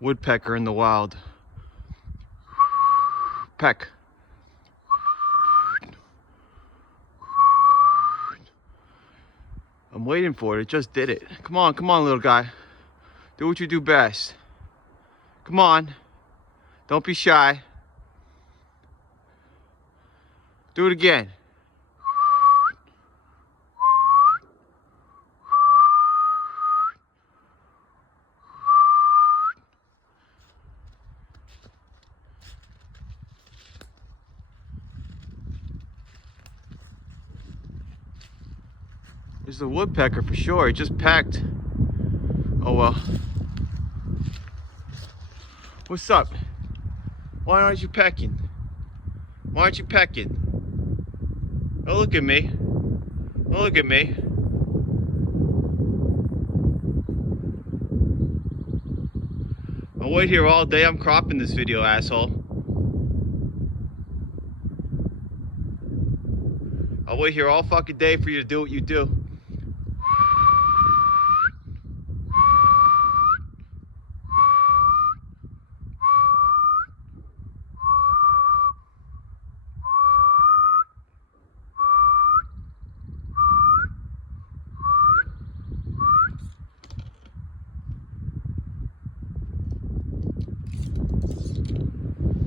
Woodpecker in the wild. Peck. I'm waiting for it. It just did it. Come on, little guy. Do what you do best. Come on. Don't be shy. Do it again. There's the woodpecker for sure. It just pecked. Oh well. What's up? Why aren't you pecking? Why aren't you pecking? Oh, look at me. Oh, look at me. I'll wait here all day. I'm cropping this video, asshole. I'll wait here all fucking day for you to do what you do.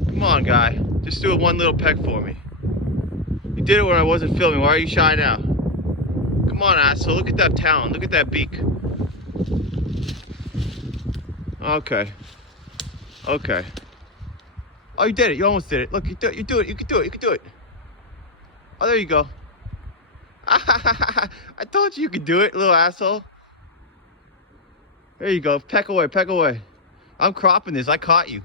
Come on, guy. Just do it one little peck for me. You did it when I wasn't filming. Why are you shy now? Come on, asshole. Look at that talon. Look at that beak. Okay. Okay. Oh, you did it. You almost did it. Look, you do it. You do it. You can do it. You can do it. Oh, there you go. I told you could do it, little asshole. There you go. Peck away. Peck away. I'm cropping this. I caught you.